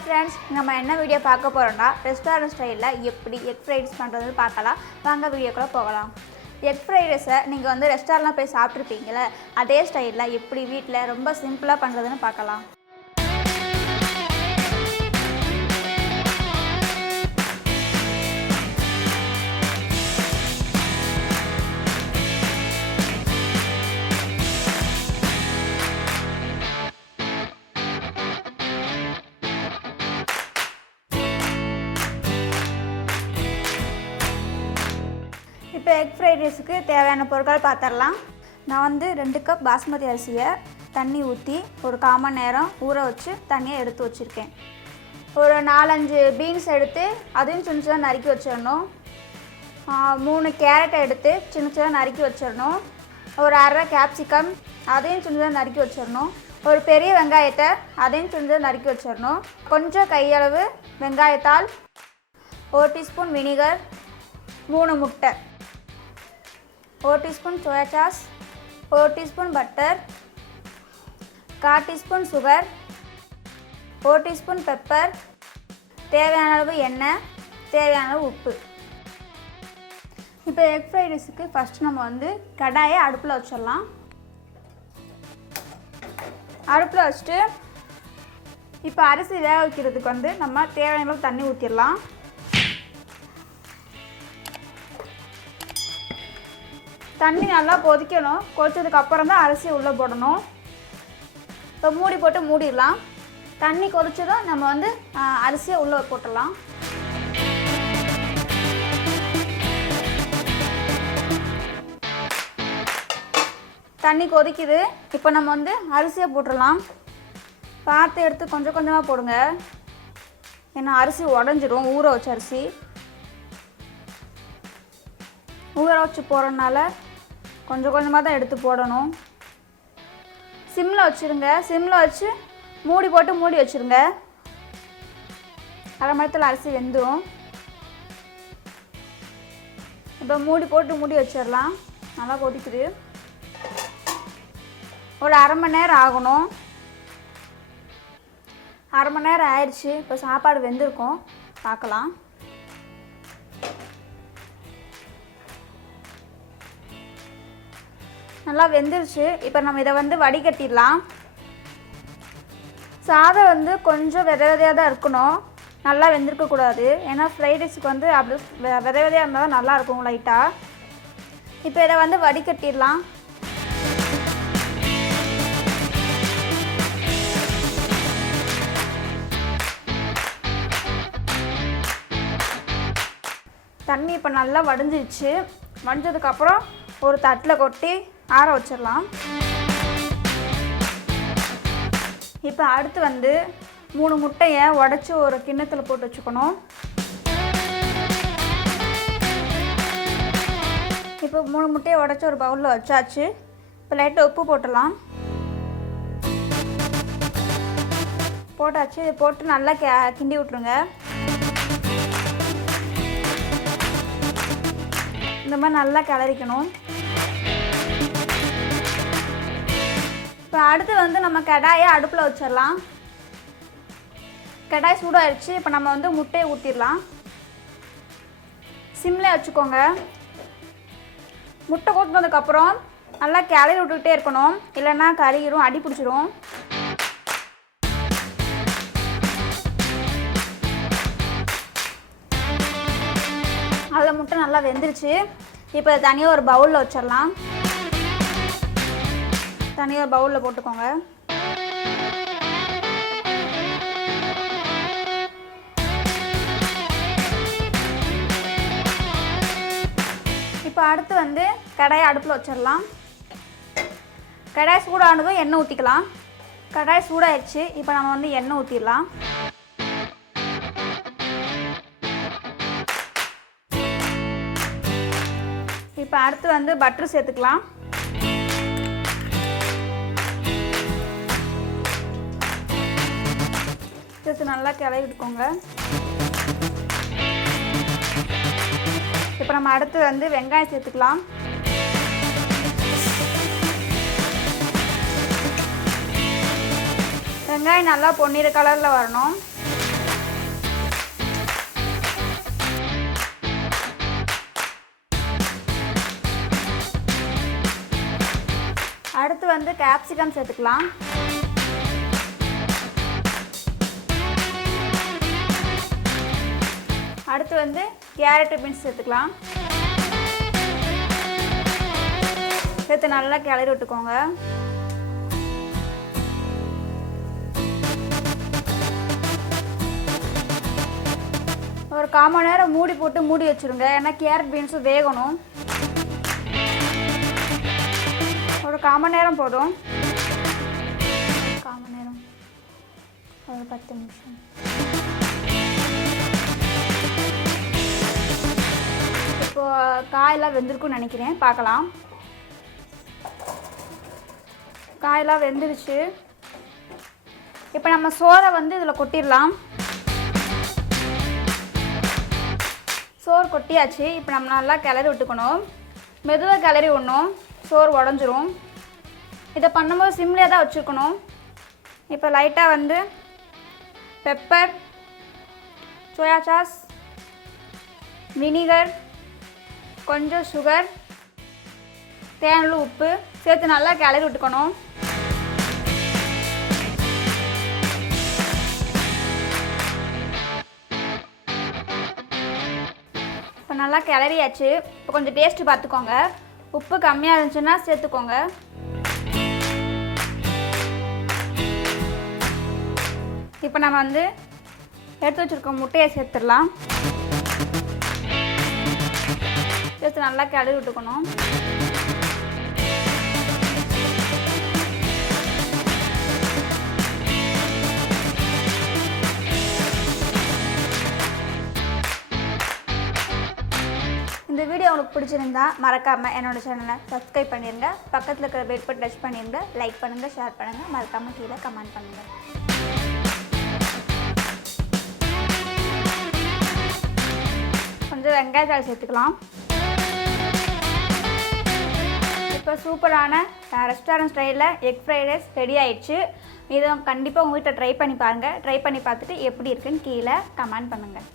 Hi friends, நம்ம என்ன video பார்க்க போகிறோம்னா ரெஸ்டாரண்ட் ஸ்டைலில் எப்படி எக் ஃப்ரைட் ரைஸ் பண்ணுறதுன்னு பார்க்கலாம். வாங்க வீடியோக்குள்ளே போகலாம். எக் ஃப்ரைட் ரைஸை நீங்கள் வந்து ரெஸ்டாரண்ட்டில் போய் சாப்பிட்ருப்பீங்களே, அதே ஸ்டைலில் எப்படி வீட்டில் ரொம்ப சிம்பிளாக பண்ணுறதுன்னு பார்க்கலாம். இப்போ எக் ஃப்ரைட் ரைஸுக்கு தேவையான பொருட்கள் பார்த்துடலாம். நான் வந்து 2 கப் பாஸ்மதி அரிசியை தண்ணி ஊற்றி ஒரு 1/4 மணி நேரம் ஊற வச்சு தண்ணியை எடுத்து வச்சுருக்கேன். ஒரு 4-5 பீன்ஸ் எடுத்து அதையும் சின்ன சின்ன நறுக்கி வச்சிடணும். 3 கேரட்டை எடுத்து சின்ன சின்ன நறுக்கி வச்சிடணும். ஒரு அரை கேப்சிகம் அதையும் சின்ன சின்ன நறுக்கி வச்சிடணும். ஒரு பெரிய வெங்காயத்தை அதையும் சின்ன சின்ன நறுக்கி வச்சிடணும். கொஞ்சம் கையளவு வெங்காயத்தாள், 1 டீஸ்பூன் வினிகர், 3 முட்டை, 1 teaspoon soya sauce, 1 teaspoon butter, 1/4 teaspoon sugar, 1 teaspoon pepper, தேவையான அளவு எண்ணெய், தேவையான அளவு உப்பு. இப்போ எக் ஃப்ரைட் ரைஸுக்கு ஃபஸ்ட்டு நம்ம வந்து கடாயை அடுப்பில் வச்சிடலாம். அடுப்பில் வச்சுட்டு இப்போ அரிசி வேக வைக்கிறதுக்கு வந்து நம்ம தேவையான அளவு தண்ணி ஊற்றிடலாம். தண்ணி நல்லா கொதிக்கணும். கொதிச்சதுக்கு அப்புறம் தான் அரிசியை உள்ளே போடணும். இப்போ மூடி போட்டு மூடிடலாம். தண்ணி கொதிச்சதும் நம்ம வந்து அரிசியை உள்ளே போட்டுடலாம். தண்ணி கொதிக்குது. இப்போ நம்ம வந்து அரிசியை போட்டுடலாம். பார்த்து எடுத்து கொஞ்சம் கொஞ்சமாக போடுங்க, ஏன்னா அரிசி உடஞ்சிடும். ஊற வச்ச அரிசி ஊற வச்சு போடுறதுனால கொஞ்சம் கொஞ்சமாக தான் எடுத்து போடணும். சிம்மில் வச்சுருங்க. சிம்மில் வச்சு மூடி போட்டு மூடி வச்சுருங்க. அரை மணி நேரத்தில் அரிசி வெந்துடும். இப்போ மூடி போட்டு மூடி வச்சிடலாம். நல்லா கொதிக்குது. ஒரு அரை மணி நேரம் ஆகணும். அரை மணி நேரம் ஆயிடுச்சு. இப்போ சாப்பாடு வெந்திருக்கும், பார்க்கலாம். நல்லா வெந்துருச்சு. இப்போ நம்ம இதை வந்து வடிகட்டிடலாம். சாதம் வந்து கொஞ்சம் வித விதையாக தான் இருக்கணும், நல்லா வெந்திருக்கக்கூடாது. ஏன்னா ஃப்ரைட் ரைஸுக்கு வந்து அப்படி வித விதையாக இருந்தால் தான் நல்லாயிருக்கும் லைட்டாக. இப்போ இதை வந்து வடிகட்டிடலாம். தண்ணி இப்போ நல்லா வடிஞ்சிருச்சு. வடிஞ்சதுக்கப்புறம் ஒரு தட்டில் கொட்டி ஆற வச்சிடலாம். இப்போ அடுத்து வந்து 3 முட்டையை உடச்சி ஒரு கிண்ணத்தில் போட்டு வச்சுக்கணும். இப்போ 3 முட்டையை உடச்சி ஒரு பவுலில் வச்சாச்சு. இப்போ லைட்டாக உப்பு போட்டுடலாம். போட்டாச்சு. இதை போட்டு நல்லா கிண்டி விட்ருங்க. இந்த மாதிரி நல்லா கிளறிக்கணும். இப்போ அடுத்து வந்து நம்ம கடாயை அடுப்பில் வச்சிடலாம். கடாய் சூடாகிடுச்சு. இப்போ நம்ம வந்து முட்டையை ஊற்றிடலாம். சிம்மில் வச்சுக்கோங்க. முட்டை ஊற்றினதுக்கப்புறம் நல்லா கிளறி விட்டுக்கிட்டே இருக்கணும், இல்லைன்னா கறிகிரும், அடி பிடிச்சிரும். அதில் முட்டை நல்லா வெந்துருச்சு. இப்போ தனியாக ஒரு பவுலில் வச்சிடலாம். தனியாக ஒரு பவுலில் போட்டுக்கோங்க. இப்போ அடுத்து வந்து கடாயை அடுப்பில் வச்சிடலாம். கடாய் சூடானதும் எண்ணெய் ஊற்றிக்கலாம். கடாய் சூடாகிடுச்சு. இப்போ நம்ம வந்து எண்ணெய் ஊற்றிடலாம். இப்போ அடுத்து வந்து பட்டர் சேர்த்துக்கலாம். சேர்த்து நல்லா கிளறி விட்டுக்கோங்க. இப்போ நம்ம அடுத்து வந்து வெங்காயம் சேர்த்துக்கலாம். வெங்காயம் நல்லா பொன்னிற கலரில் வரணும். வந்து கேப்சிகம் சேர்த்துக்கலாம். அடுத்து வந்து கேரட் பீன்ஸ் சேர்த்துக்கலாம். சேர்த்து நல்லா கிளறி விட்டுக்கோங்க. ஒரு 1/4 மணி நேரம் மூடி போட்டு மூடி வச்சுருங்க. ஏன்னா கேரட் பீன்ஸும் வேகணும். ஒரு 1/4 மணி நேரம் போதும். 1/4 மணி நேரம், ஒரு 10 நிமிஷம். இப்போது காயெல்லாம் வெந்திருக்குன்னு நினைக்கிறேன். பார்க்கலாம். காயெல்லாம் வெந்துருச்சு. இப்போ நம்ம சோறை வந்து இதில் கொட்டிடலாம். சோறு கொட்டியாச்சு. இப்போ நம்ம நல்லா கிளறி விட்டுக்கணும். மெதுவாக கிளறி விடணும், சோறு உடஞ்சிரும். இதை பண்ணும்போது சிம்லேயே தான் வச்சுருக்கணும். இப்போ லைட்டாக வந்து பெப்பர், சோயா சாஸ், வினிகர், கொஞ்சம் சுகர், தேனு உப்பு சேர்த்து நல்லா கிளறி விட்டுக்கணும். இப்போ நல்லா கிளறியாச்சு. இப்போ கொஞ்சம் டேஸ்ட்டு பார்த்துக்கோங்க. உப்பு கம்மியாக இருந்துச்சுன்னா சேர்த்துக்கோங்க. இப்போ நம்ம வந்து எடுத்து வச்சுருக்க முட்டையை சேர்த்துடலாம். சேர்த்து நல்லா கிளறி விட்டுக்கணும். இந்த வீடியோ உங்களுக்கு பிடிச்சிருந்தா மறக்காமல் என்னோடய சேனலை சப்ஸ்கிரைப் பண்ணிடுங்க. பக்கத்தில் இருக்கிற பெல் பட்டன் டச் பண்ணிடுங்க. லைக் பண்ணுங்கள், ஷேர் பண்ணுங்கள், மறக்காமல் கீழே கமெண்ட் பண்ணுங்கள். கொஞ்சம் வெங்காயத்தாள் சேர்த்துக்கலாம். இப்போ சூப்பரான ரெஸ்டாரண்ட் ஸ்டைலில் எக் ஃப்ரைட் ரைஸ் ரெடி ஆயிடுச்சு. இதை கண்டிப்பாக உங்கள் வீட்டில் ட்ரை பண்ணி பாருங்கள். ட்ரை பண்ணி பார்த்துட்டு எப்படி இருக்குன்னு கீழே கமெண்ட் பண்ணுங்கள்.